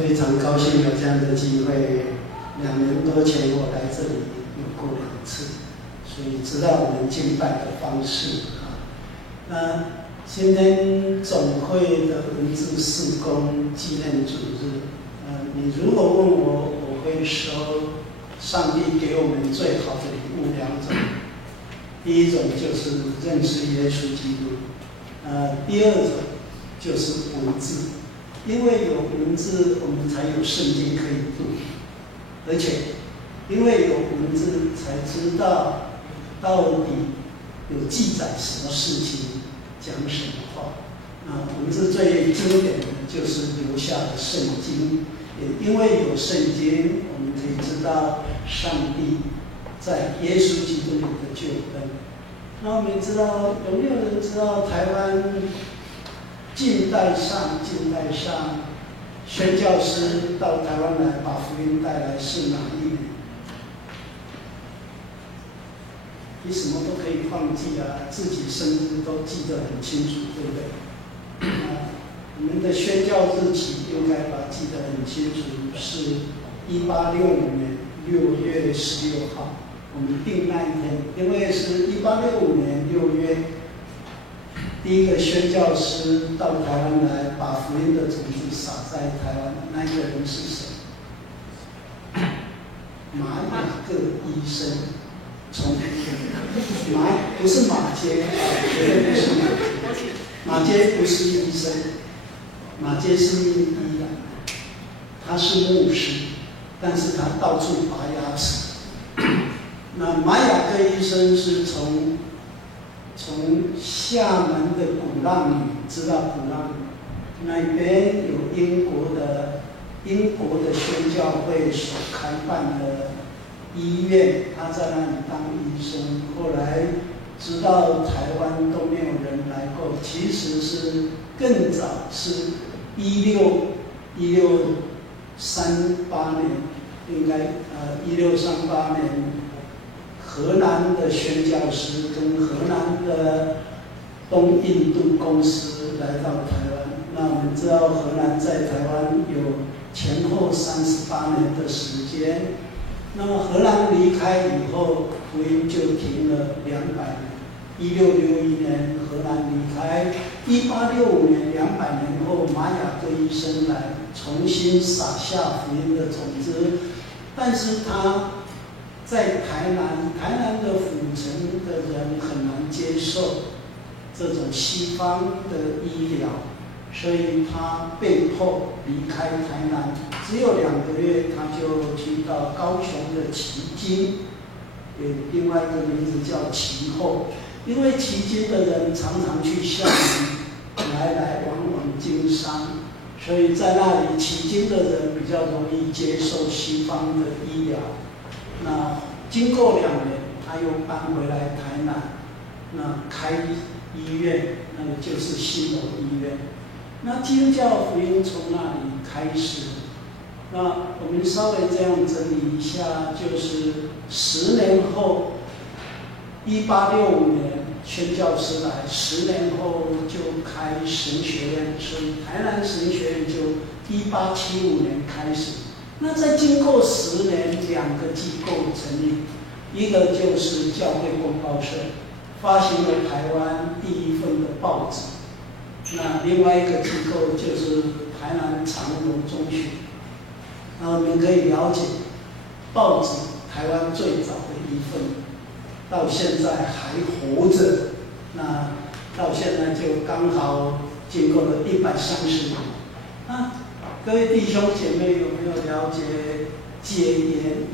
非常高兴有这样的机会。2年多前我来这里有过2次，所以知道我们敬拜的方式啊。那今天总会的文字事工纪念主日，你如果问我，我会说，上帝给我们最好的礼物2种，第一种就是认识耶稣基督，第二种就是文字。因为有文字，我们才有圣经可以读，而且因为有文字，才知道到底有记载什么事情，讲什么话。文字最经典的就是留下了圣经，也因为有圣经，我们可以知道上帝在耶稣基督里的救恩。那我们知道，有没有人知道台湾近代上宣教师到台湾来把福音带来是哪一年？你什么都可以忘记啊，自己生日都记得很清楚，对不对？我们的宣教日期应该把它记得很清楚，是1865年6月16号，我们定那一天，因为是1865年6月。第一个宣教师到台湾来，把福音的种子撒在台湾，那一个人是谁？马雅各医生，不是马偕，绝对不是马偕。马偕不是医生，马偕是名医，他是牧师，但是他到处拔牙齿。那马雅各医生是从厦门的鼓浪屿，知道鼓浪屿那边有英国的宣教会所开办的医院，他在那里当医生。后来知道台湾都没有人来过，其实是更早，是1638年，应该1638年。荷兰的宣教师跟荷兰的东印度公司来到台湾，那我们知道荷兰在台湾有前后38年的时间。那么荷兰离开以后，福音就停了200年。1661年荷兰离开，1865年200年后，马雅各医生来重新撒下福音的种子，但是他在台南的府城的人很难接受这种西方的医疗，所以他被迫离开台南。只有2个月，他就去到高雄的旗津，另外一个名字叫旗后，因为旗津的人常常去厦门来往经商，所以在那里旗津的人比较容易接受西方的医疗。那经过2年，他又搬回来台南，那开医院，那个就是新楼医院。那基督教福音从那里开始。那我们稍微这样整理一下，就是10年后，1865年宣教师来，10年后就开神学院，所以台南神学院就1875年开始。那再经过10年，2个机构成立，一个就是教会公报社，发行了台湾第1份的报纸。那另外一个机构就是台南长荣中学。那我们可以了解，报纸台湾最早的1份，到现在还活着。那到现在就刚好经过了130年。各位弟兄姐妹有没有了解解严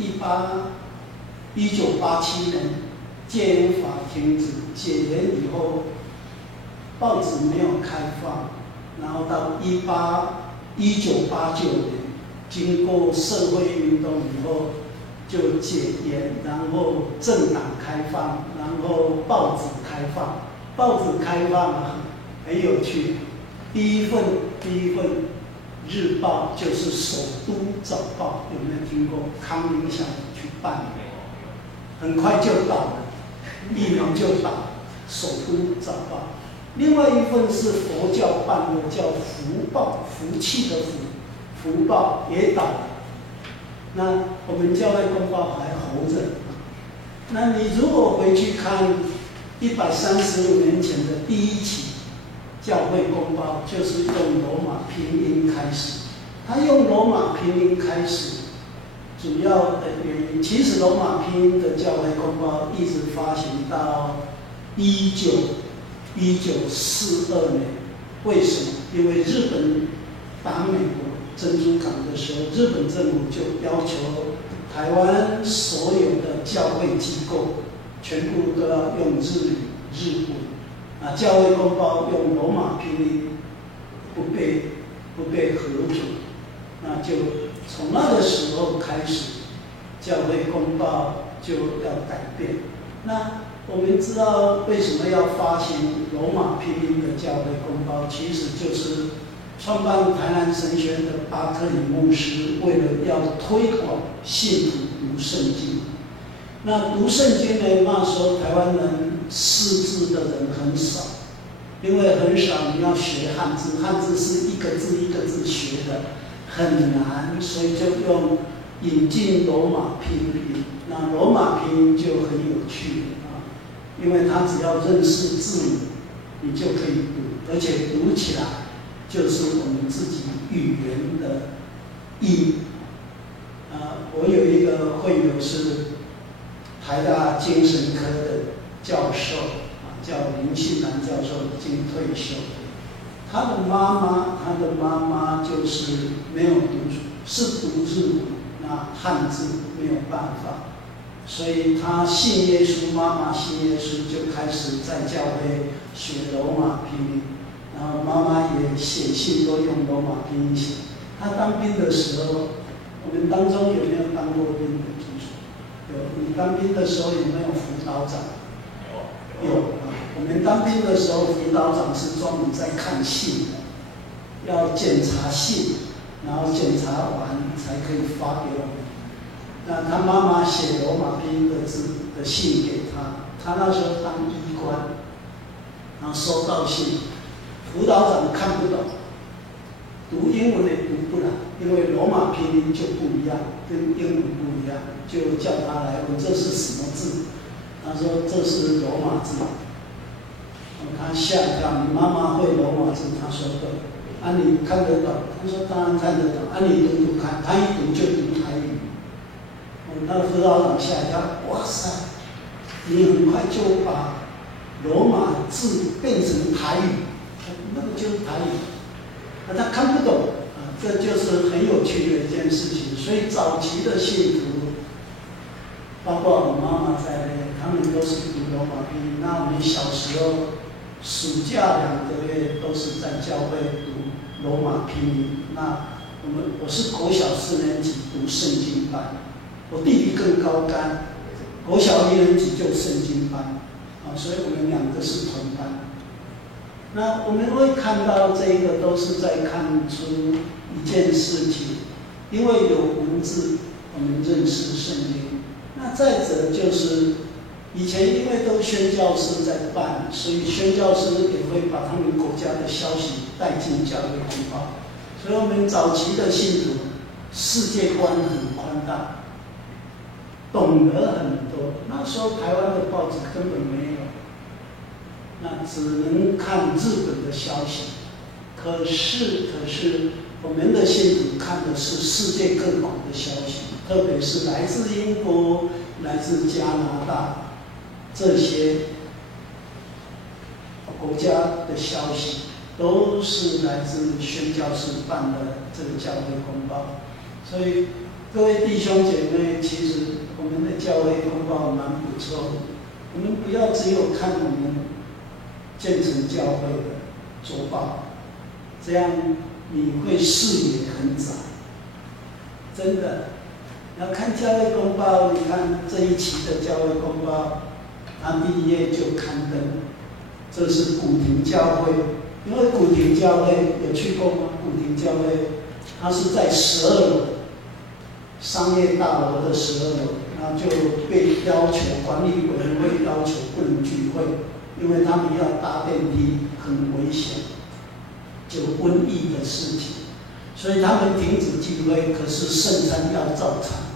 1987年戒严法停止，解严以后报纸没有开放，然后到1989年经过社会运动以后就解严，然后政党开放，然后报纸开放。报纸开放很有趣，第一份日报就是首都早报，有没有听过？康宁祥去办，很快就倒了，1年就倒了，首都早报。另外一份是佛教办的，叫福报，福气的福，福报也倒了，那我们教会公报还活着。那你如果回去看135年前的第一期教会公报，就是用罗马拼音开始。他用罗马拼音开始，主要的原因，其实罗马拼音的教会公报一直发行到1942年。为什么？因为日本打美国珍珠港的时候，日本政府就要求台湾所有的教会机构全部都要用日语、日文。教会公报用罗马拼音不被核准，那就从那个时候开始，教会公报就要改变。那我们知道为什么要发行罗马拼音的教会公报，其实就是创办台南神学院的巴克里牧师，为了要推广信徒读圣经。那读圣经呢，那时候台湾人识字的人很少，因为很少你要学汉字，汉字是一个字一个字学的，很难，所以就用引进罗马拼音。那罗马拼音就很有趣因为它只要认识字母，你就可以读，而且读起来就是我们自己语言的音。我有一个会友是台大精神科的教授，叫林信南教授，已经退休。他的妈妈就是没有读书，是读日文，那汉字没有办法。所以他信耶稣，妈妈信耶稣，就开始在教会学罗马拼音，然后妈妈也写信都用罗马拼音写。他当兵的时候，我们当中有没有当过兵的？有。你当兵的时候有没有辅导长？有。我们当兵的时候，辅导长是专门在看信的，要检查信，然后检查完才可以发给我们。那他妈妈写罗马拼音的字的信给他，他那时候当医官，然后收到信，辅导长看不懂，读英文也读不来，因为罗马拼音就不一样，跟英文不一样，就叫他来问这是什么字，他说这是罗马字，他吓一跳，你妈妈会罗马字？他说对，你看得懂？他说当然看得懂，你读读看，他一读就读台语。那个辅导长吓一跳，哇塞，你很快就把罗马字变成台语，那个就是台语，他看不懂这就是很有趣的一件事情。所以早期的信徒，包括我妈妈在内，他们都是读罗马拼音。那我们小时候暑假2个月都是在教会读罗马拼音。那我是国小4年级读圣经班。我弟弟更高干，国小1年级就圣经班，所以我们2个是同班。那我们会看到这个都是在看出一件事情，因为有文字，我们认识圣经。那再者就是以前因为都宣教士在办，所以宣教士也会把他们国家的消息带进教会公报，所以我们早期的信徒世界观很宽大。懂得很多，那时候台湾的报纸根本没有，那只能看日本的消息。可是，我们的信徒看的是世界各国的消息，特别是来自英国、来自加拿大这些国家的消息，都是来自宣教士办的这个教会公报。所以，各位弟兄姐妹，其实我们的教会公报蛮不错的。我们不要只有看我们建成教会的周报，这样你会视野很窄。真的，要看教会公报，你看这一期的教会公报，它第1页就刊登，这是古亭教会。因为古亭教会有去过吗？古亭教会，它是在12楼。商业大楼的12楼，那就被要求管理委员会要求不能聚会，因为他们要搭电梯，很危险，就瘟疫的事情。所以他们停止聚会，可是圣餐要照常。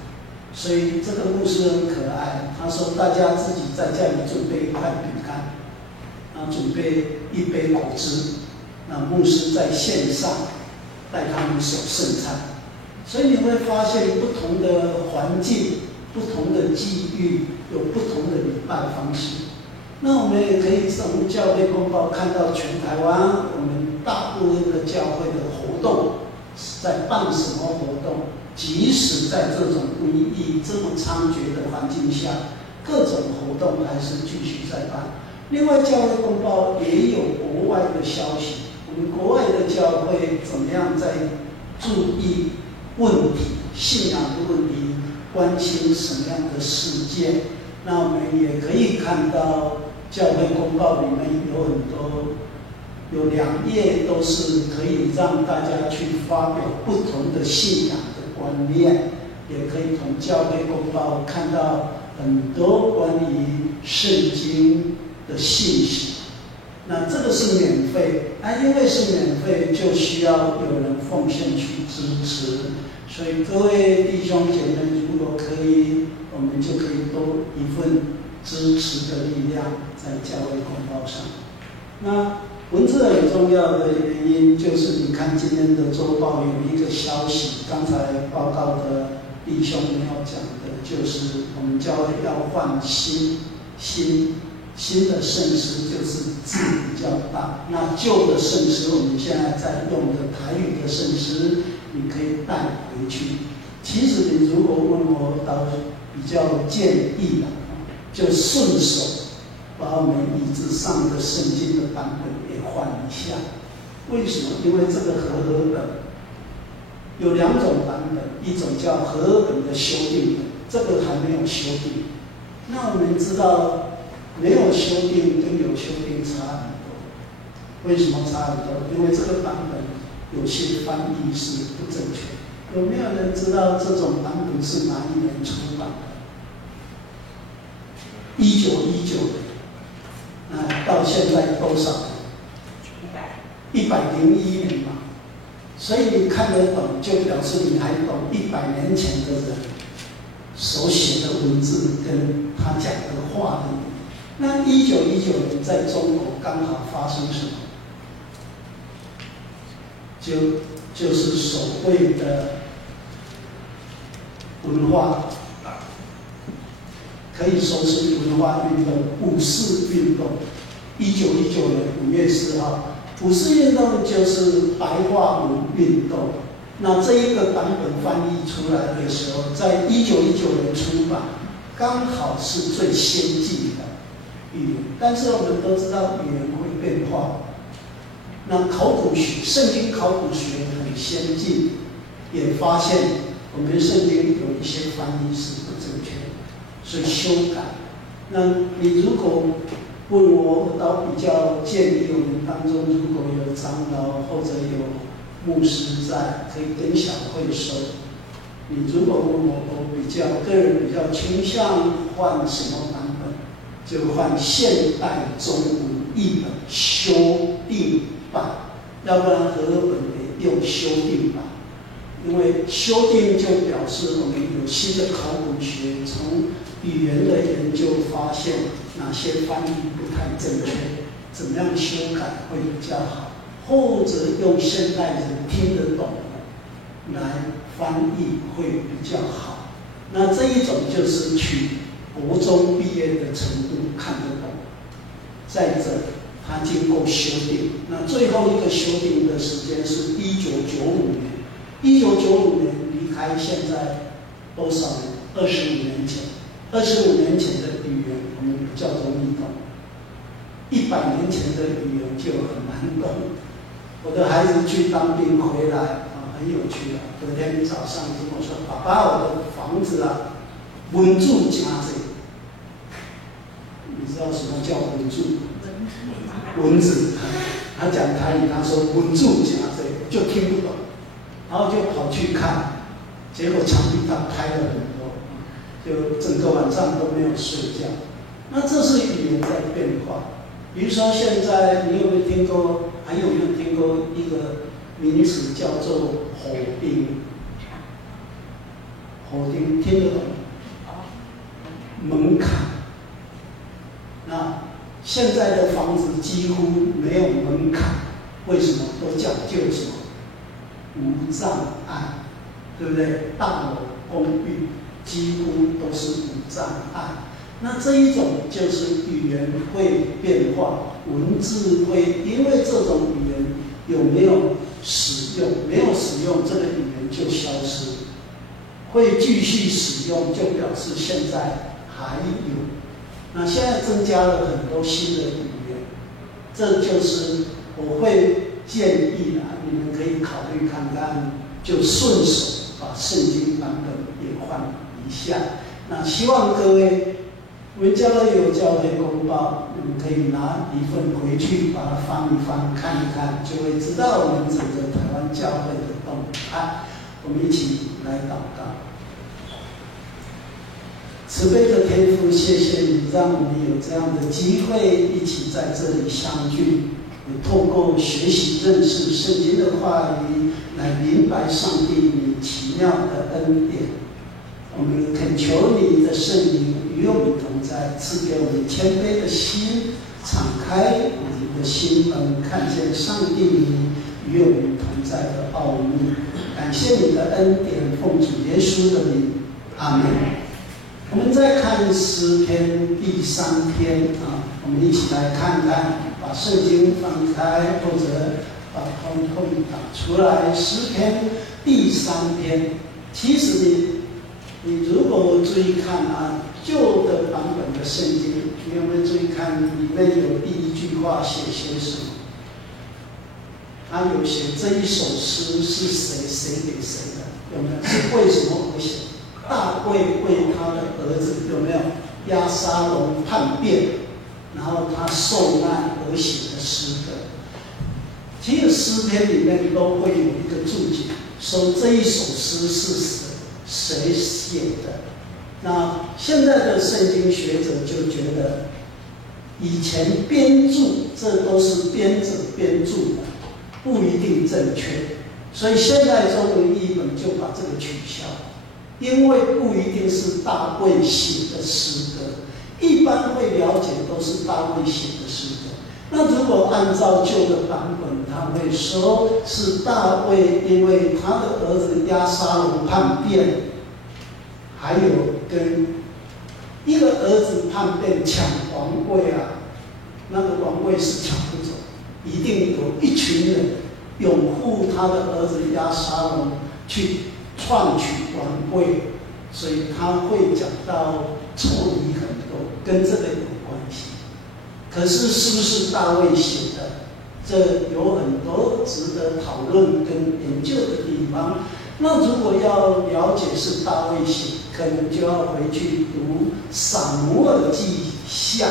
所以这个牧师很可爱，他说大家自己在家里准备一块饼干，准备一杯果汁，那牧师在线上带他们守圣餐。所以你会发现不同的环境、不同的际遇，有不同的礼拜方式。那我们也可以从教会公报看到全台湾我们大部分的教会的活动在办什么活动，即使在这种瘟疫这么猖獗的环境下，各种活动还是继续在办。另外，教会公报也有国外的消息，我们国外的教会怎么样在注意问题、信仰的问题，关心什么样的事件。那我们也可以看到教会公报里面有很多，有2页都是可以让大家去发表不同的信仰的观念，也可以从教会公报看到很多关于圣经的信息。那这个是免费，因为是免费，就需要有人奉献去支持。所以各位弟兄姐妹，如果可以，我们就可以多一份支持的力量在教会公报上。那文字很重要的原因，就是你看今天的周报有一个消息，刚才报告的弟兄们要讲的，就是我们教会要换新的圣诗，就是字比较大。那旧的圣诗，我们现在在用的台语的圣诗，你可以带回去。其实你如果问我，倒比较建议就顺手把我们椅子上的圣经的版本也换一下。为什么？因为这个和合本有2种版本，一种叫和合本的修订本，这个还没有修订。那我们知道，没有修订跟有修订差很多。为什么差很多？因为这个版本有些翻译是不正确。有没有人知道这种版本是哪一年出版的？1919年。到现在多少年？101年嘛。所以你看得懂，就表示你还懂100年前的人所写的文字跟他讲的话的。那1919年在中国刚好发生什么？就是所谓的文化，可以说是文化运动、五四运动。1919年5月4号，五四运动就是白话文运动。那这一个版本翻译出来的时候，在1919年出版，刚好是最先进的语言。但是我们都知道语言会变化。那考古学，圣经考古学很先进，也发现我们圣经有一些翻译是不正确的，所以修改。那你如果问我，倒比较建议我们当中如果有长老或者有牧师在，可以跟小会收。你如果问我，我个人比较倾向换什么版本，就换现代中文译本修订版，要不然和合本也用修订版。因为修订就表示我们有新的考古学，从语言的研究发现哪些翻译不太正确，怎么样修改会比较好，或者用现代人听得懂的来翻译会比较好。那这一种就是取国中毕业的程度看得懂，再者它经过修订。那最后一个修订的时间是1995年。1995年离开现在多少年？25年前。25年前的语言我们比较容易懂，100年前的语言就很难懂。我的孩子去当兵回来很有趣啊。隔天早上跟我说：“爸爸，我的房子文字真多。”你知道什么叫文字？文字。他讲台语，他说文字真多，就听不懂。然后就跑去看，结果墙壁上拍了很多，就整个晚上都没有睡觉。那这是语言在变化。比如说现在你有没有听过？还有没有听过一个名词叫做火钉，火钉听得懂？门槛。那现在的房子几乎没有门槛，为什么？都讲究什么？无障碍，对不对？大楼、公寓几乎都是无障碍。那这一种就是语言会变化，文字会因为这种语言有没有使用，没有使用，这个语言就消失。会继续使用，就表示现在还有。那现在增加了很多新的语言，这就是我会建议你们可以考虑看看，就顺手把圣经版本也换一下。那希望各位文教的有教会公报，你们可以拿一份回去，把它翻一翻看一看，就会知道我们整个台湾教会的动态。我们一起来祷告。慈悲的天父，谢谢你让我们有这样的机会一起在这里相聚，也透过学习认识圣经的话语，来明白上帝你奇妙的恩典。我们恳求你的圣灵与我们同在，赐给我们谦卑的心，敞开我们的心门，看见上帝你与我们同在的奥秘。感谢你的恩典，奉主耶稣的名，阿门。我们再看诗篇第3篇我们一起来看看，把圣经翻开或者把通打出来。诗篇第3篇，其实你如果注意看旧的版本的圣经，你有没有注意看里面有第一句话写什么？他有写这一首诗是谁给谁的？有没有？是为什么而写？大卫为他的儿子有没有押沙龙叛变，然后他受难而写的诗歌。其实诗篇里面都会有一个注解，说这一首诗是谁写的。那现在的圣经学者就觉得，以前编注这都是编者编注的，不一定正确，所以现在中文译本就把这个取消。因为不一定是大卫写的诗歌，一般会了解都是大卫写的诗歌。那如果按照旧的版本，他会说是大卫因为他的儿子押沙龙叛变，还有跟一个儿子叛变抢王位那个王位是抢不走，一定有一群人拥护他的儿子押沙龙去篡取王位，所以他会讲到错疑很多，跟这个有关系。可是是不是大卫写的？这有很多值得讨论跟研究的地方。那如果要了解是大卫写，可能就要回去读撒母耳记下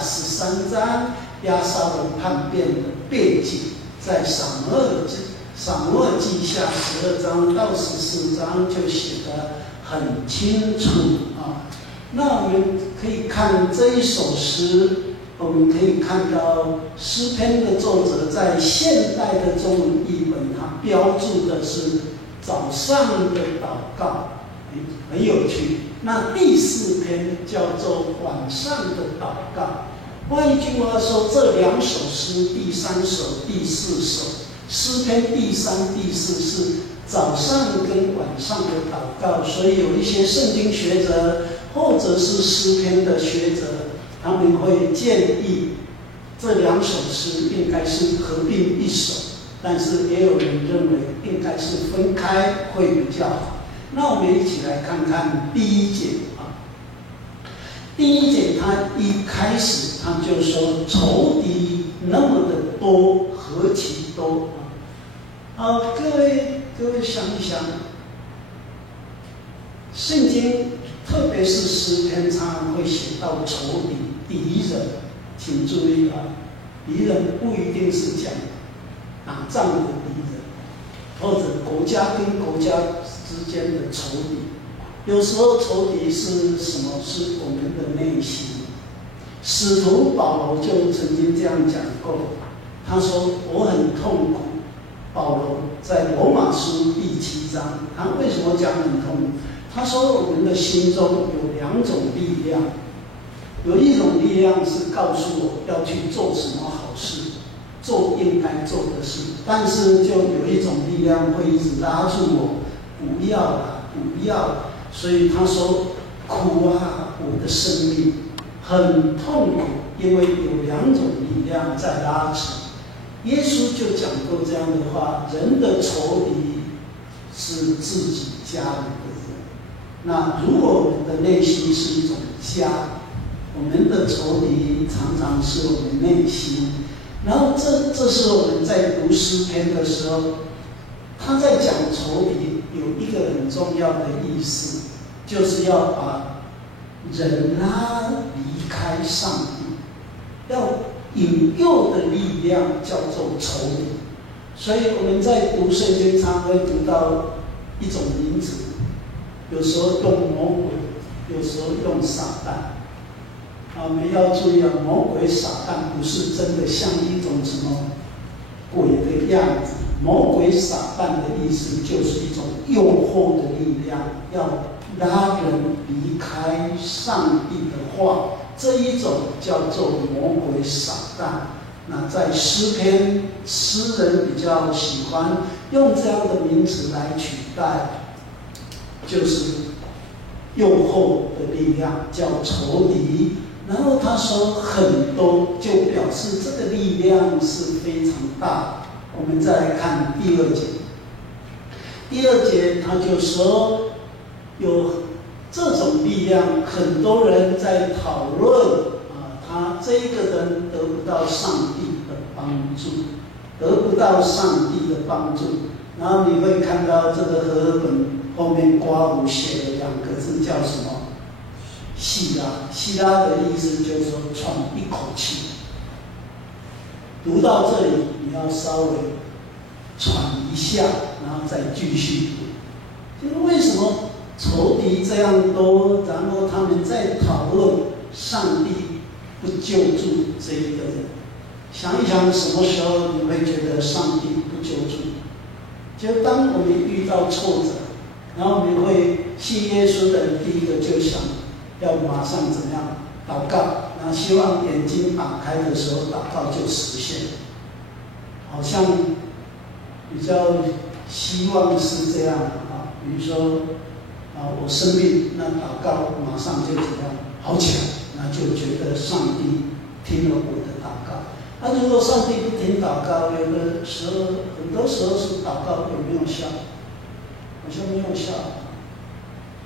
13章押沙龙叛变的背景，在撒母耳记下12章到14章就写得很清楚那我们可以看这一首诗，我们可以看到诗篇的作者在现代的中文译本，他标注的是早上的祷告，很有趣。那第4篇叫做晚上的祷告。换一句话说，这2首诗，第3首、第4首。诗篇第3、第4是早上跟晚上的祷告，所以有一些圣经学者或者是诗篇的学者，他们会建议这2首诗应该是合并一首，但是也有人认为应该是分开会比较好。那我们一起来看看第1节第1节他一开始他就说仇敌那么的多，何其多各位想一想，圣经特别是诗篇常常会写到仇敌、敌人，请注意敌人不一定是讲打仗的敌人，或者国家跟国家之间的仇敌。有时候仇敌是什么？是我们的内心。使徒保罗就曾经这样讲过，他说：“我很痛苦，保罗在罗马书第7章，他为什么讲很痛？他说我们的心中有2种力量，有一种力量是告诉我要去做什么好事，做应该做的事，但是就有一种力量会一直拉住我，不要啦，不要。所以他说苦啊，我的生命很痛苦，因为有2种力量在拉扯。耶稣就讲过这样的话：人的仇敌是自己家里的人。那如果我们的内心是一种家，我们的仇敌常常是我们内心。然后这是我们在读诗篇的时候，他在讲仇敌有一个很重要的意思，就是要把人拉离开上帝，要引诱的力量叫做仇敌。所以我们在读圣经常会读到一种名字，有时候用魔鬼，有时候用撒旦。我们要注意啊，魔鬼撒旦不是真的像一种什么鬼的样子。魔鬼撒旦的意思就是一种诱惑的力量，要拉人离开上帝的话，这一种叫做魔鬼撒旦。那在诗篇，诗人比较喜欢用这样的名词来取代，就是诱惑的力量，叫仇敌。然后他说很多，就表示这个力量是非常大。我们再来看第2节，第2节他就说有这种力量，很多人在讨论他这个人得不到上帝的帮助，得不到上帝的帮助。然后你会看到这个和合本后面括弧写的2个字叫什么？细拉。细拉的意思就是说喘一口气。读到这里，你要稍微喘一下，然后再继续读。就是为什么仇敌这样多，然后他们在讨论上帝不救助这一个人。想一想，什么时候你会觉得上帝不救助？就当我们遇到挫折，然后我们会信耶稣的人，第一个就想要马上怎么样祷告，然后希望眼睛打开的时候，祷告就实现。好像比较希望是这样的啊，比如说我生病，那祷告马上就怎样好起来，那就觉得上帝听了我的祷告。那如果上帝不听祷告，有的时候很多时候是祷告有没有效？好像没有效。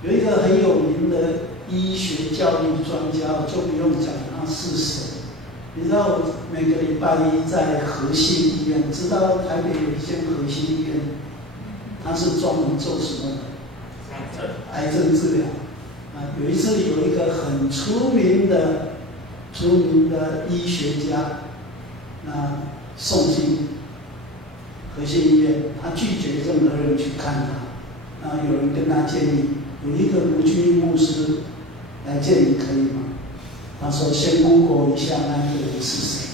有一个很有名的医学教育专家，就不用讲他是谁。你知道我每个礼拜1在和信医院，知道台北有一间和信医院，他是专门做什么的？癌症治疗。有一次有一个很出名的医学家，送进和信医院，他拒绝任何人去看他。有人跟他建议，有一个卢俊义牧师来见你可以吗？他说先 Google 一下那个人是谁。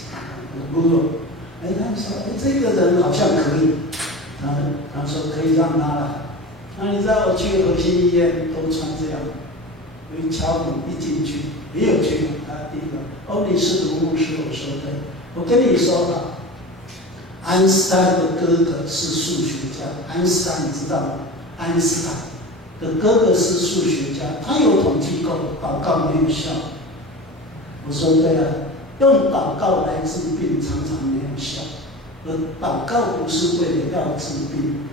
Google， 他说这个人好像可以。他说可以让他来。那你知道我去和信医院都穿这样，有一敲门一进去，没有去。第一个，你是卢牧师，我说对。我跟你说吧，安斯坦的哥哥是数学家，安斯坦你知道吗？安斯坦的哥哥是数学家，他有统计过祷告没有效。我说对了，用祷告来治病常常没有效，而祷告不是为了要治病，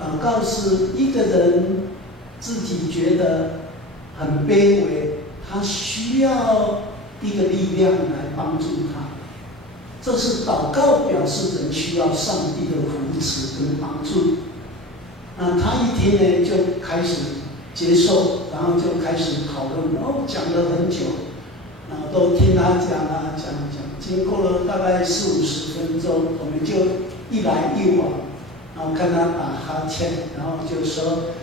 祷告是一个人自己觉得很卑微，他需要一个力量来帮助他。这是祷告表示人需要上帝的扶持跟帮助。他一听呢就开始接受，然后就开始讨论，讲了很久，都听他讲。经过了大概40-50分钟，我们就一来一往，然后看他打哈欠，然后就说，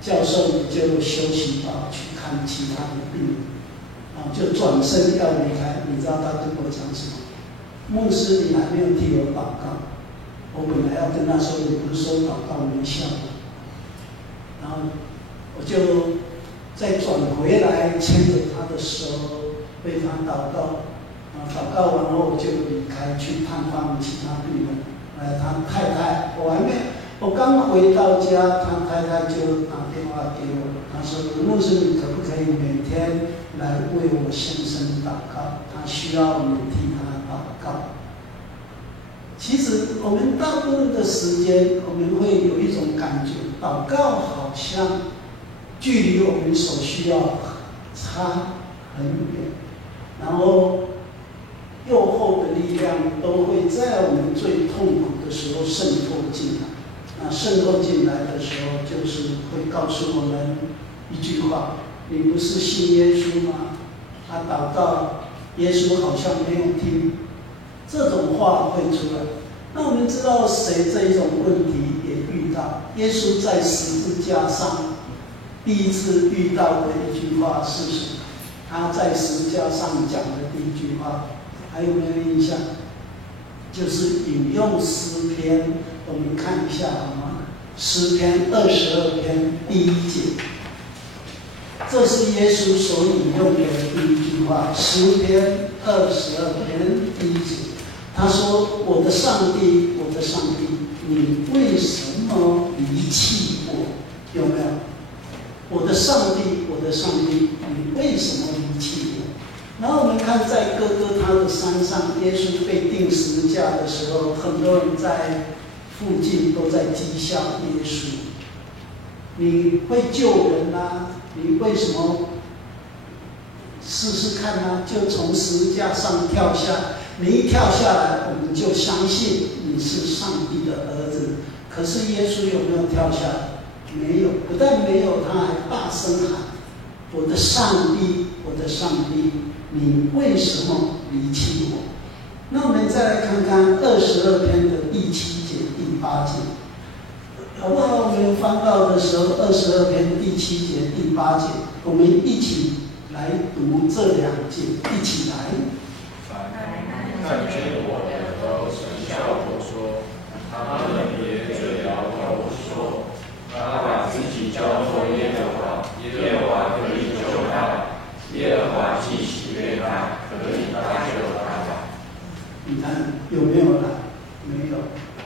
教授你就休息吧，去看其他的病人，就转身要离开。你知道他跟我讲什么？牧师，你还没有替我祷告。我本来要跟他说，也不是说祷告没效，然后我就再转回来牵着他的手，为他祷告。祷告完后我就离开去探访其他病人。他太太，我刚回到家，他太太就打电话给我，他说：“牧师，你可不可以每天来为我先生祷告？他需要你替他祷告。”其实我们大部分的时间，我们会有一种感觉，祷告好像距离我们所需要差很远，然后诱惑的力量都会在我们最痛苦的时候渗透进来。那渗透进来的时候，就是会告诉我们一句话：你不是信耶稣吗？他祷告，耶稣好像没有听，这种话会出来。那我们知道谁这一种问题也遇到？耶稣在十字架上第一次遇到的一句话是什么？他在十字架上讲的第一句话，还有没有印象？就是引用诗篇，我们看一下好吗？诗篇22篇第1节，这是耶稣所引用的第一句话。诗篇22篇第1节，他说：“我的上帝，我的上帝，你为什么离弃我？”有没有？我的上帝，我的上帝，你为什么离弃我？然后我们看在哥哥他的山上，耶稣被钉十字架的时候，很多人在附近都在讥笑耶稣：“你会救人啊？你为什么试试看啊？就从十字架上跳下，你一跳下来，我们就相信你是上帝的儿子。”可是耶稣有没有跳下来？没有，不但没有，他还大声喊：“我的上帝，我的上帝，你为什么离弃我？”那我们再来看看22篇的第7节、第8节，好不好？我们翻到的时候，22篇第7节、第8节，我们一起来读这2节，一起来。看见我的都耻笑我说，他们也嘴摇头说，他把自己交托耶和华，耶和华可以救他吧？耶和华既喜悦他，可以搭救他吧？你看有没有来？没有。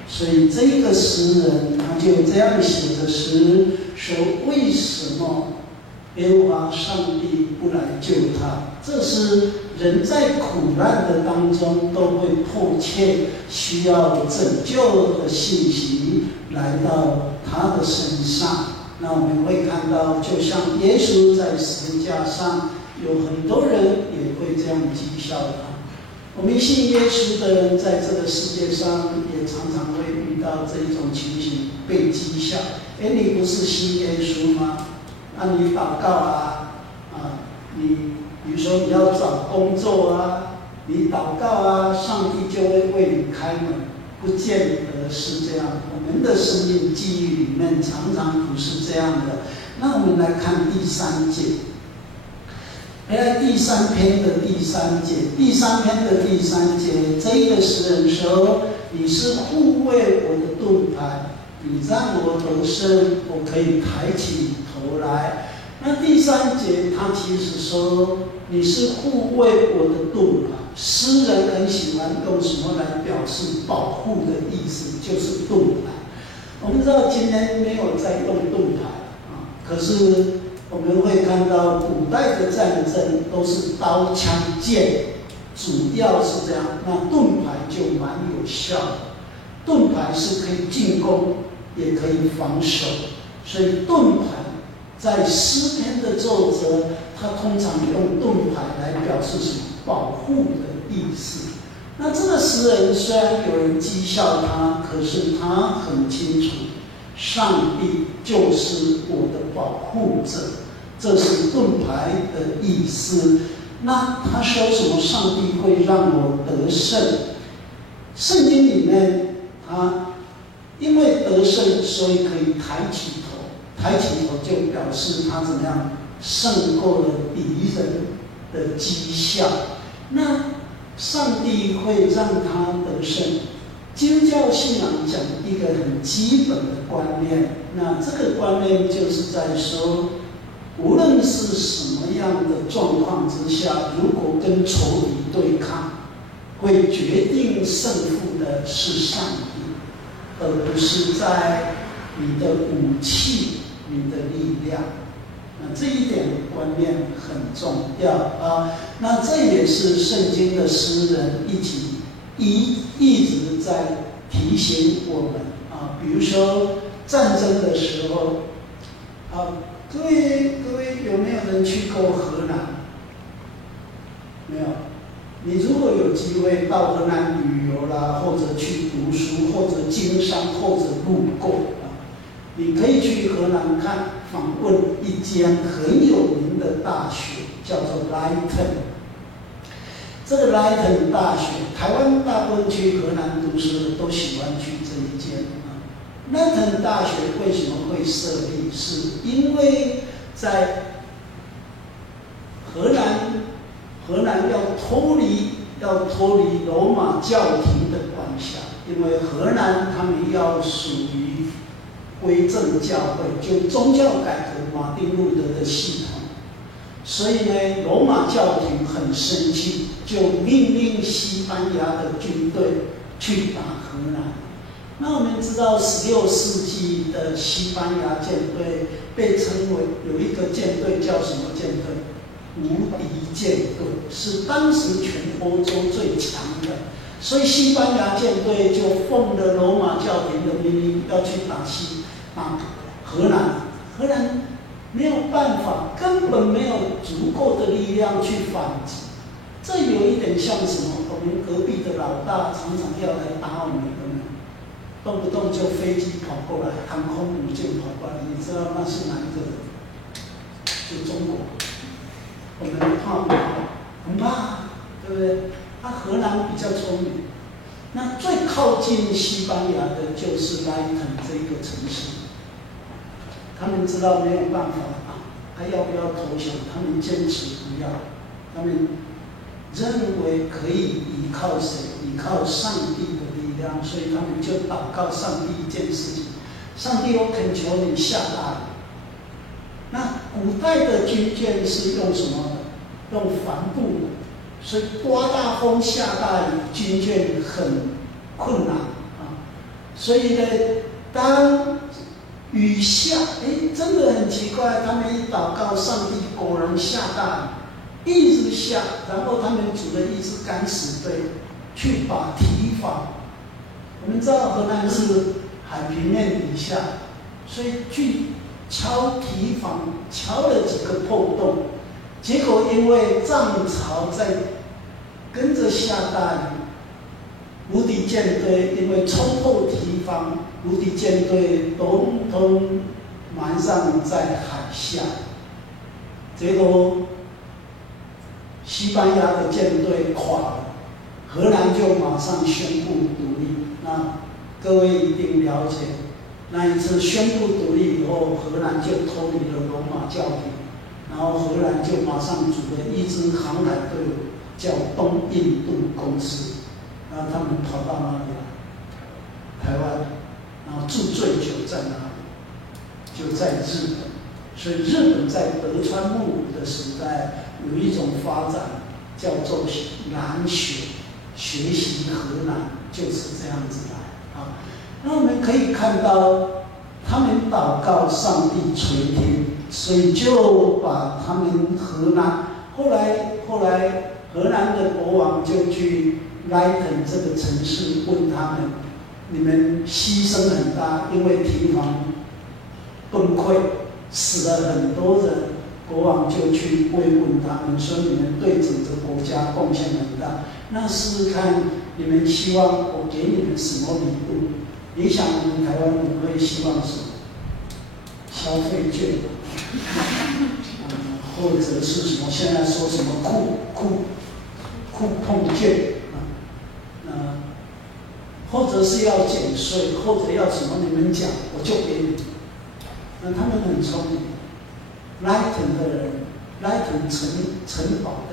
所以这个诗人他就这样写着诗，说：“为什么耶和华上帝不来救他？”这是人在苦难的当中都会迫切需要拯救的信息来到他的身上。那我们会看到，就像耶稣在十字架上，有很多人也会这样讥笑他。我们信耶稣的人在这个世界上也常常会遇到这一种情形，被讥笑。你不是信耶稣吗？那你祷告你比如说你要找工作你祷告上帝就会为你开门，不见得是这样。我们的生命记忆里面常常不是这样的。那我们来看第3节，第3篇的第3节，第3篇的第3节，这一个诗人说：“你是护卫我的盾牌，你让我得胜，我可以抬起头来。”那第3节他其实说：“你是护卫我的盾牌。”诗人很喜欢用什么来表示保护的意思，就是盾牌。我们知道今天没有在用盾牌可是我们会看到古代的战争都是刀枪剑，主要是这样。那盾牌就蛮有效的，盾牌是可以进攻，也可以防守。所以盾牌在诗篇的奏折，他通常用盾牌来表示什么？保护的意思。那这个诗人虽然有人讥笑他，可是他很清楚，上帝就是我的保护者，这是盾牌的意思。那他说什么？上帝会让我得胜。圣经里面，因为得胜，所以可以抬起头，抬起头就表示他怎么样胜过了敌人的讥笑。那上帝会让他得胜，基督教信仰讲一个很基本的观念，那这个观念就是在说，无论是什么样的状况之下，如果跟仇敌对抗，会决定胜负的是上帝，而不是在你的武器、你的力量。那这一点观念很重要啊。那这也是圣经的诗人一直在提醒我们啊。比如说战争的时候啊，各位有没有人去过荷兰？没有。你如果有机会到荷兰旅游啦，或者去读书，或者经商，或者路过啊，你可以去荷兰访问一间很有名的大学，叫做莱滕。这个莱滕大学，台湾大部分去荷兰读书的都喜欢去这一间啊。莱滕大学为什么会设立？是因为在荷兰要脱离罗马教廷的管辖，因为荷兰他们要属于归正教会，就宗教改革马丁路德的系统，所以呢，罗马教廷很生气，就命令西班牙的军队去打荷兰。那我们知道，16世纪的西班牙舰队被称为有一个舰队叫什么舰队？无敌舰队，是当时全欧洲最强的，所以西班牙舰队就奉了罗马教廷的命令要去打荷兰。荷兰没有办法，根本没有足够的力量去反击。这有一点像什么？我们隔壁的老大常常要来打我们的，动不动就飞机跑过来，航空母舰跑过来，你知道那是哪一个人？就中国。我们怕不怕？很怕，对不对？荷兰比较聪明。那最靠近西班牙的就是莱滕这个城市。他们知道没有办法还要不要投降？他们坚持不要。他们认为可以依靠谁？依靠上帝的力量，所以他们就祷告上帝一件事情：上帝，我恳求你下大雨。那古代的军舰是用什么？用帆布，所以刮大风下大雨，军舰很困难啊。所以呢，当雨下，真的很奇怪，他们一祷告，上帝果然下大雨，一直下，然后他们组了一支敢死队，去把堤防。我们知道荷兰是海平面底下，所以去敲堤防，敲了几个破洞，结果因为涨潮在跟着下大雨，无敌舰队因为冲破堤防，无敌舰队统统埋上在海下，结果西班牙的舰队垮了，荷兰就马上宣布独立。那各位一定了解。那一次宣布独立以后，荷兰就脱离了罗马教廷，然后荷兰就马上组了一支航海队伍，叫东印度公司。然后他们跑到哪里来？台湾，然后住最久在哪里？就在日本。所以日本在德川幕府的时代有一种发展，叫做南学，学习荷兰就是这样子来啊。那我们可以看到，他们祷告上帝垂听，所以就把他们荷兰后来荷兰的国王就去莱滕这个城市问他们：你们牺牲很大，因为堤防崩溃，死了很多人。国王就去慰问他们，说你们对整个国家贡献很大。那试试看，你们希望我给你们什么礼物？你想我们台湾人会希望什么？消费券，或者是什么？现在说什么酷碰券或者是要减税，或者要什么？你们讲，我就给你。那他们很聪明，莱滕的人，莱滕城堡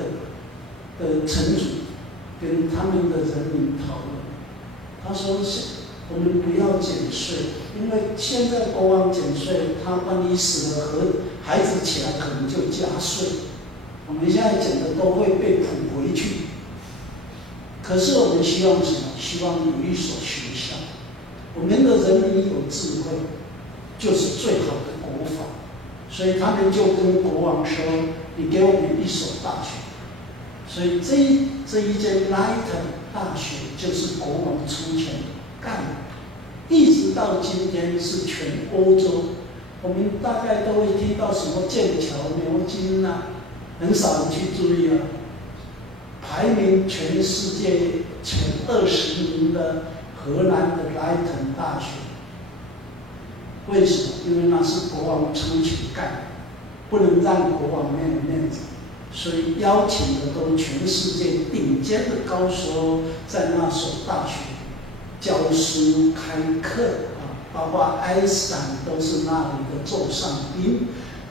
的城主跟他们的人民讨论。他说我们不要减税，因为现在国王减税，他万一死了和孩子起来可能就加税，我们现在减的都会被补回去。可是我们希望什么？希望有一所学校，我们的人民有智慧，就是最好的国法。所以他们就跟国王说：“你给我们一所大学。”所以这一间 Lighton 大学就是国王出钱干的，一直到今天是全欧洲，我们大概都会听到什么剑桥、牛津啊，很少人去注意啊。排名全世界前20名的荷兰的莱滕大学，为什么？因为那是国王出钱干，不能让国王没有面子，所以邀请的都全世界顶尖的高手在那所大学教书开课啊，包括爱因斯坦都是那里的座上宾。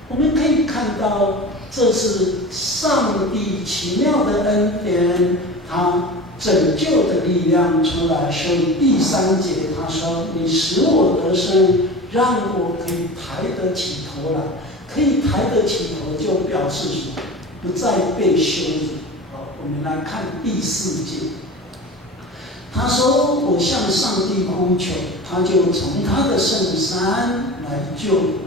我们可以看到，这是上帝奇妙的恩典，他拯救的力量出来。所以第3节他说：“你使我得胜，让我可以抬得起头来。”可以抬得起头，就表示什么？不再被羞辱。好，我们来看第4节。他说：“我向上帝呼求，他就从他的圣山来救我。”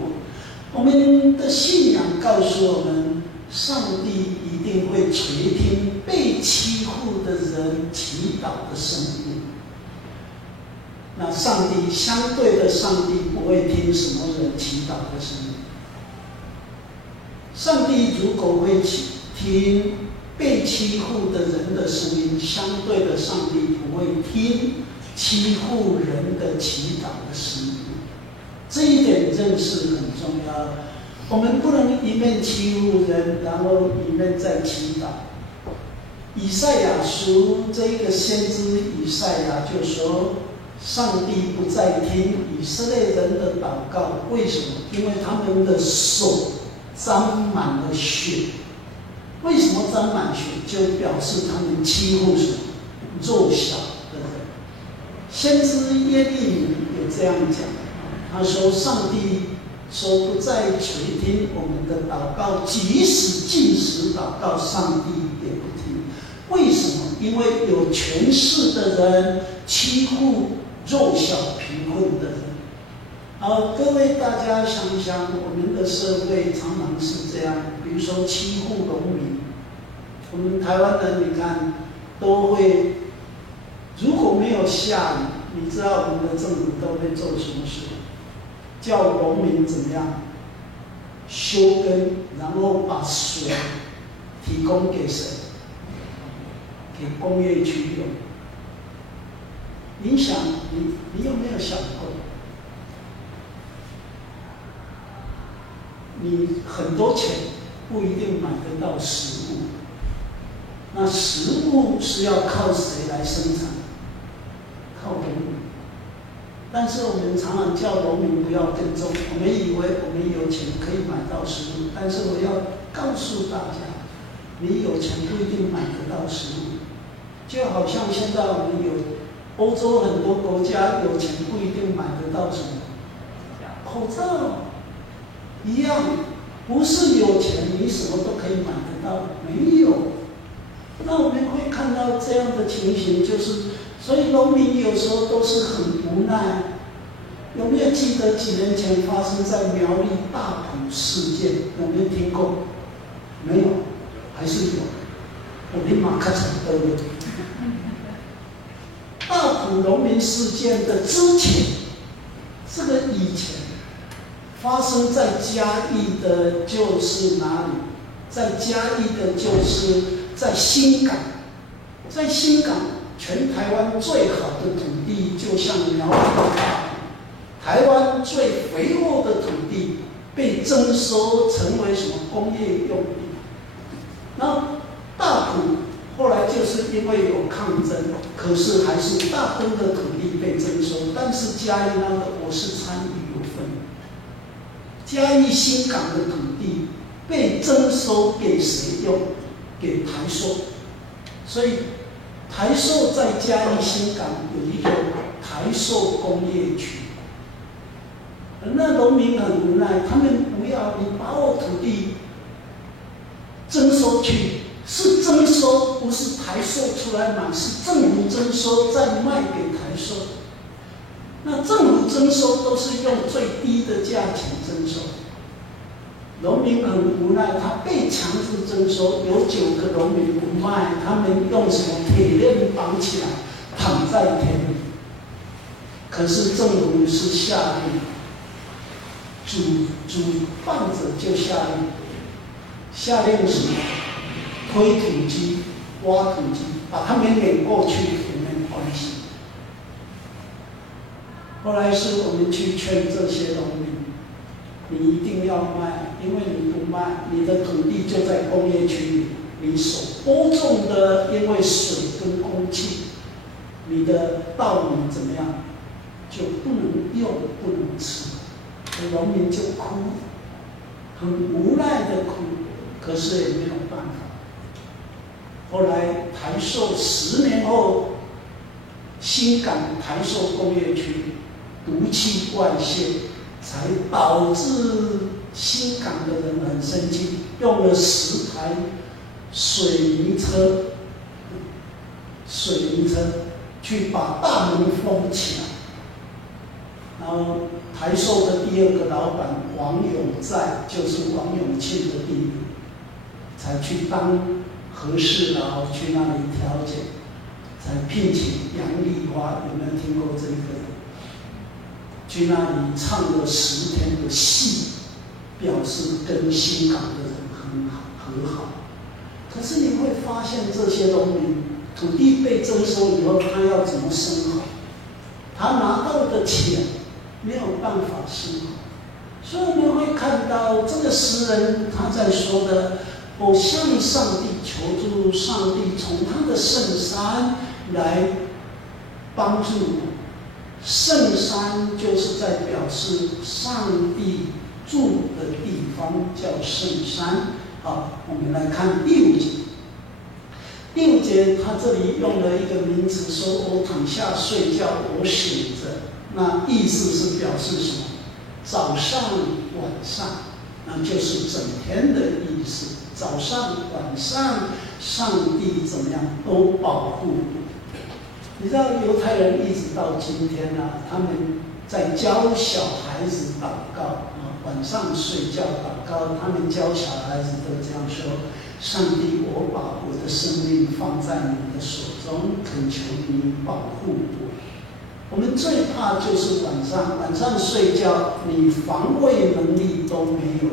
我们的信仰告诉我们，上帝一定会垂听被欺负的人祈祷的声音。那上帝相对的，上帝不会听什么人祈祷的声音。上帝如果会听被欺负的人的声音，相对的，上帝不会听欺负人的祈祷的声音。这一点认识很重要，我们不能一面欺负人，然后一面再祈祷。以赛亚书这一个先知以赛亚就说，上帝不再听以色列人的祷告，为什么？因为他们的手沾满了血。为什么沾满血？就表示他们欺负什么？弱小的人。先知耶利米有这样讲。他说：“上帝说不再垂听我们的祷告，即使禁食祷告，上帝也不听。为什么？因为有权势的人欺负弱小贫困的人。”好，各位大家想一想，我们的社会常常是这样，比如说欺负农民。我们台湾人，你看都会，如果没有下雨，你知道我们的政府都会做什么事？叫农民怎么样休耕，然后把水提供给谁？给工业区用。你想，你有没有想过，你很多钱不一定买得到食物，那食物是要靠谁来生产？靠农民。但是我们常常叫农民不要耕种，我们以为我们有钱可以买到食物，但是我要告诉大家，你有钱不一定买得到食物。就好像现在我们有欧洲很多国家有钱不一定买得到什么口罩一样，不是有钱你什么都可以买得到，没有。那我们会看到这样的情形，就是所以农民有时候都是很无奈。有没有记得几年前发生在苗栗大埔事件？有没有听过？没有，还是有。我立马看成都有。大埔农民事件的之前，这个以前发生在嘉义的就是哪里？在嘉义的就是在新港，在新港。全台湾最好的土地就像苗栗的大埔，台湾最肥沃的土地被征收成为什么工业用地。那大埔后来就是因为有抗争，可是还是大部分的土地被征收，但是嘉义那个我是参与有份。嘉义新港的土地被征收给谁用？给台塑，所以台塑在嘉义新港有一个台塑工业区。那农民很无奈，他们不要你把我土地征收去，是征收，不是台塑出来买，是政府征收再卖给台塑。那政府征收都是用最低的价钱征收，农民很无奈，他被强制征收，有9个农民不卖，他们用什么铁链绑起来，躺在田里。可是政府是下令，主办者就下令什么？推土机、挖土机，把他们撵过去也没关系。后来是我们去劝这些农民，你一定要卖，因为你不卖，你的土地就在工业区里，你所播种的，因为水跟空气，你的稻米怎么样，就不能用，不能吃。农民就哭，很无奈的哭，可是也没有办法。后来台塑10年后，新港台塑工业区毒气外泄，才导致新港的人很生气，用了10台水泥车去把大门封起来。然后台塑的第2个老板王永在，就是王永庆的弟弟，才去当和事佬，去那里调解，才聘请杨丽花，有没有听过这个人？去那里唱了10天的戏，表示跟新港的人很好和好。可是你会发现，这些农民土地被征收以后，他要怎么生活？他拿到的钱没有办法生活，所以我们会看到这个诗人他在说的：我向上帝求助，上帝从他的圣山来帮助我。圣山就是在表示上帝住的地方，叫圣山。好，我们来看第5节。第5节他这里用了一个名词，说我躺下睡觉，我醒着。那意思是表示什么？早上、晚上，那就是整天的意思。早上、晚上，上帝怎么样都保护我。你知道犹太人一直到今天啊，他们在教小孩子祷告啊，晚上睡觉祷告，他们教小孩子都这样说：上帝，我把我的生命放在你的手中，恳求你保护我。我们最怕就是晚上睡觉，你防卫能力都没有，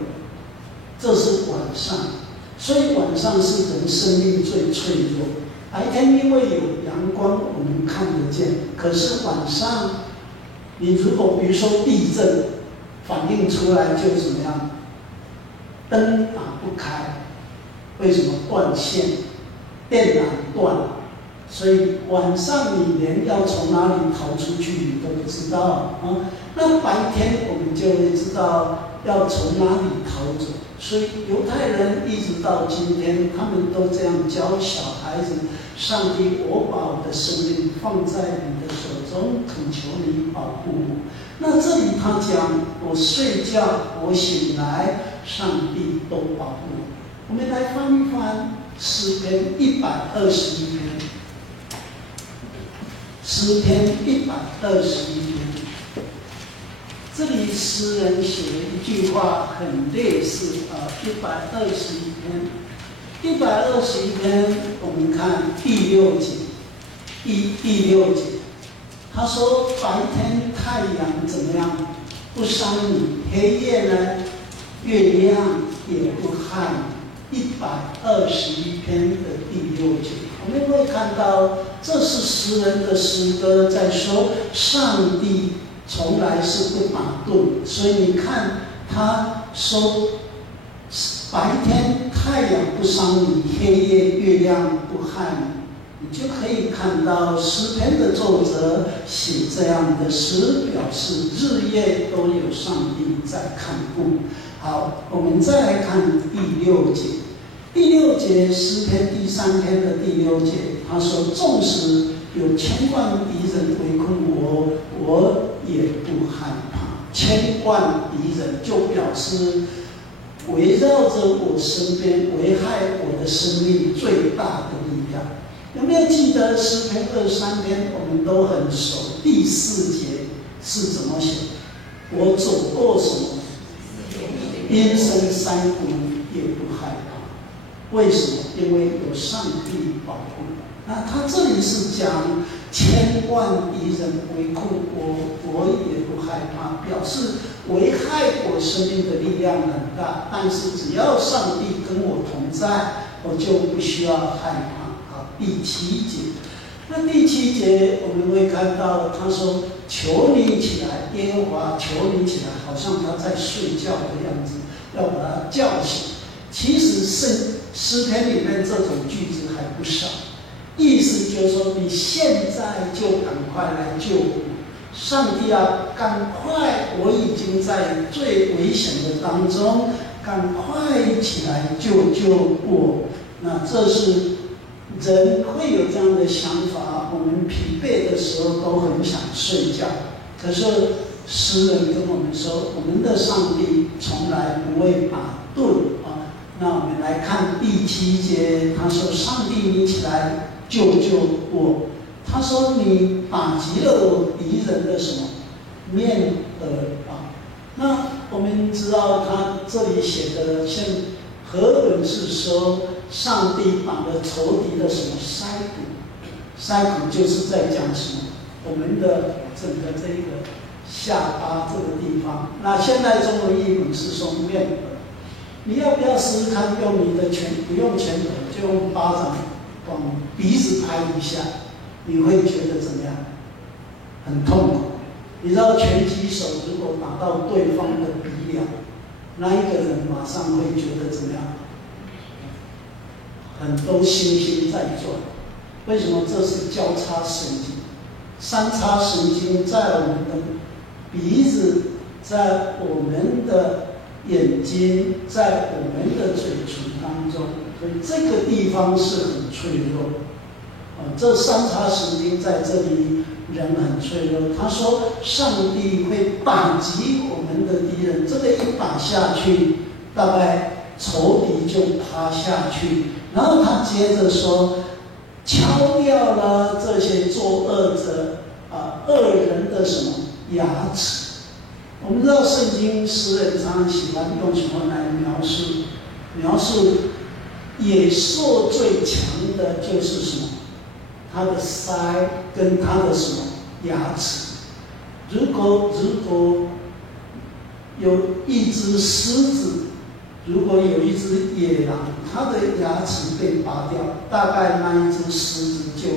这是晚上。所以晚上是人生命最脆弱。白天因为有阳光，我们看得见，可是晚上，你如果比如说地震，反映出来就怎么样？灯打不开，为什么断线？电缆断，所以晚上你连要从哪里逃出去你都不知道啊。那白天我们就会知道要从哪里逃走。所以犹太人一直到今天，他们都这样教小孩子：上帝，我把我的生命放在你的手中，恳求你保护我。那这里他讲，我睡觉，我醒来，上帝都保护我。我们来翻一翻诗篇121篇，诗篇121篇。这里诗人写了一句话很类似121篇，我们看第6节，第6节，他说白天太阳怎么样不伤你，黑夜呢月亮也不害你。121篇的第6节，我们会看到这是诗人的诗歌，在说上帝从来是不打盹，所以你看他说白天太阳不伤你，黑夜月亮不害你，你就可以看到诗篇的作者写这样的诗，表示日夜都有上帝在看顾。好，我们再来看第6节。第6节诗篇第3篇的第6节，他说：纵使有千万敌人围困我，我也不害怕。千万敌人就表示围绕着我身边，危害我的生命最大的力量。有没有记得诗篇23篇？我们都很熟。第4节是怎么写？我走过什么？阴森山谷也不害怕。为什么？因为有上帝保护。那他这里是讲千万敌人围困我也不害怕，表示危害我生命的力量很大。但是只要上帝跟我同在，我就不需要害怕。好，第7节。那第7节我们会看到，他说：“求你起来，耶和华，求你起来。”好像他在睡觉的样子，要把他叫醒。其实诗篇里面这种句子还不少，意思就是说，你现在就赶快来救我，上帝啊，赶快！我已经在最危险的当中，赶快起来救我。那这是人会有这样的想法，我们疲惫的时候都很想睡觉。可是诗人跟我们说，我们的上帝从来不会打盹啊。那我们来看第7节，他说：“上帝，你起来救我。”他说：“你打击了我敌人的什么面额啊？”那我们知道他这里写的像和本是说，上帝绑了仇敌的什么腮骨，腮骨就是在讲什么？我们的整个这个下巴这个地方。那现在中文译本是说面额。你要不要试试看？用你的不用拳头，就用巴掌往鼻子拍一下，你会觉得怎么样？很痛苦。你知道拳击手如果打到对方的鼻梁，那一个人马上会觉得怎么样？很多星星在转。为什么？这是交叉神经，三叉神经在我们的鼻子，在我们的眼睛，在我们的嘴唇当中，所以这个地方是很脆弱。这三叉神经在这里，人很脆弱。他说，上帝会打击我们的敌人，这个一打下去，大概仇敌就趴下去。然后他接着说，敲掉了这些作恶者恶人的什么牙齿。我们知道圣经诗人常常喜欢用什么来描述野兽最强的就是什么？他的腮跟他的什么牙齿。如果有一只狮子，如果有一只野狼，它的牙齿被拔掉，大概那一只狮子就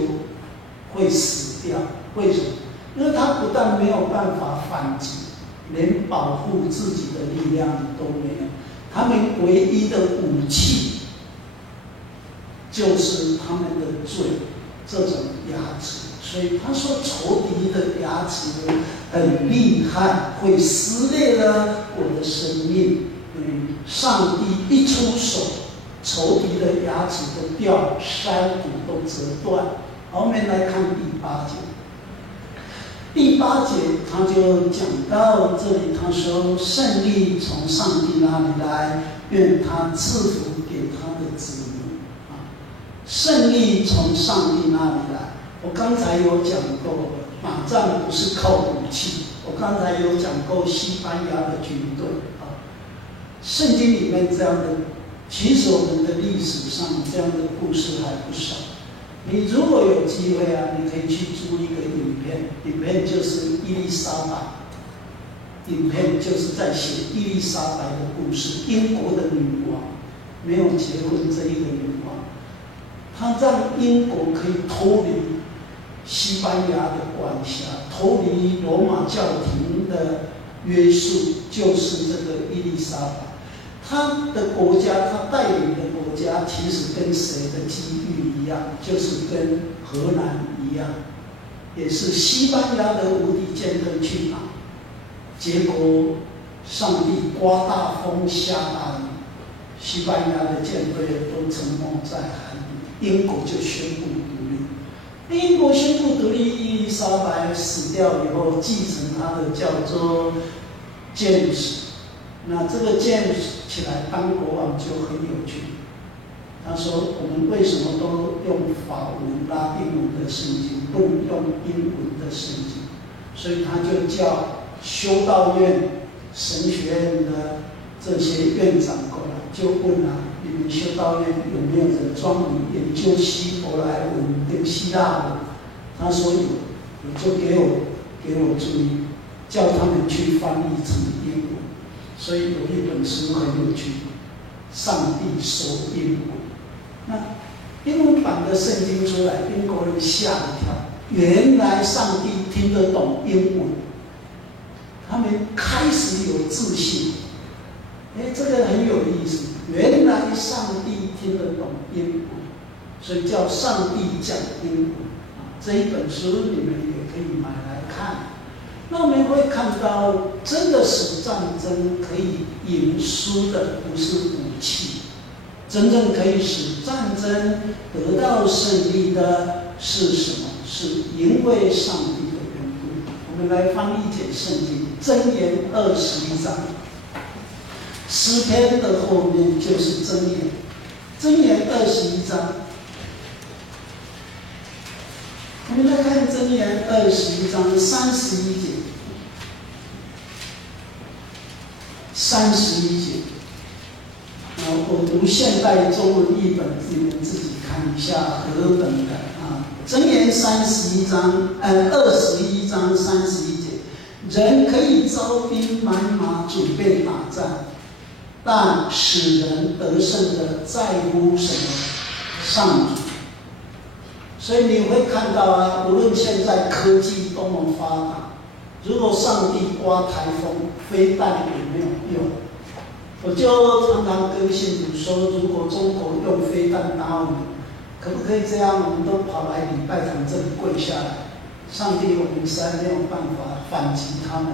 会死掉。为什么？因为它不但没有办法反击，连保护自己的力量都没有。他们唯一的武器就是他们的嘴，这种牙齿。所以他说，仇敌的牙齿很厉害，会撕裂了我的生命。上帝一出手，仇敌的牙齿都掉，腮骨都折断。好，我们来看第8节。第8节他就讲到这里，他说：“胜利从上帝那里来，愿他赐福给他的子民。”胜利从上帝那里来。我刚才有讲过，马战不是靠武器。我刚才有讲过西班牙的军队圣经里面这样的，其实我们的历史上这样的故事还不少。你如果有机会你可以去租一个影片，影片就是伊丽莎白，影片就是在写伊丽莎白的故事。英国的女王没有结婚，这一个女王，她让英国可以脱离西班牙的管辖，脱离罗马教廷的约束，就是这个伊丽莎白。他的国家，他带领的国家，其实跟谁的机遇一样，就是跟荷兰一样，也是西班牙的无敌舰队去打，结果上帝刮大风下大雨，西班牙的舰队都沉没在海里，英国就宣布独立。英国宣布独立，伊丽莎白死掉以后，继承她的叫做 James。那这个 James 起来当国王就很有趣。他说：“我们为什么都用法文、拉丁文的圣经，不用英文的圣经？”所以他就叫修道院、神学院的这些院长过来，就问啊，你们修道院有没有人专门研究希伯来文跟希腊文？他说有，就给我注意，叫他们去翻译成英文。所以有一本书很有趣，上帝说英文。那英文版的圣经出来，英国人吓一跳，原来上帝听得懂英文，他们开始有自信。这个很有意思，原来上帝听得懂英文，所以叫上帝讲英文。这一本书你们也可以买来看。那我们会看到，真的使战争可以赢输的不是武器，真正可以使战争得到胜利的是什么？是因为上帝的缘故。我们来翻一节圣经，箴言21章，诗篇的后面就是箴言，箴言21章。我们来看箴言21章31节，31节。我读现代中文译本，你们自己看一下何等的啊！箴言21章31节，人可以招兵买马，准备打仗，但使人得胜的在乎什么？上主。所以你会看到啊，无论现在科技多么发达，如果上帝刮台风，飞弹也没有用。我就常常跟信徒说，如果中国用飞弹打我们，可不可以这样？我们都跑来礼拜堂这里跪下来，上帝，我们实在没有办法反击他们。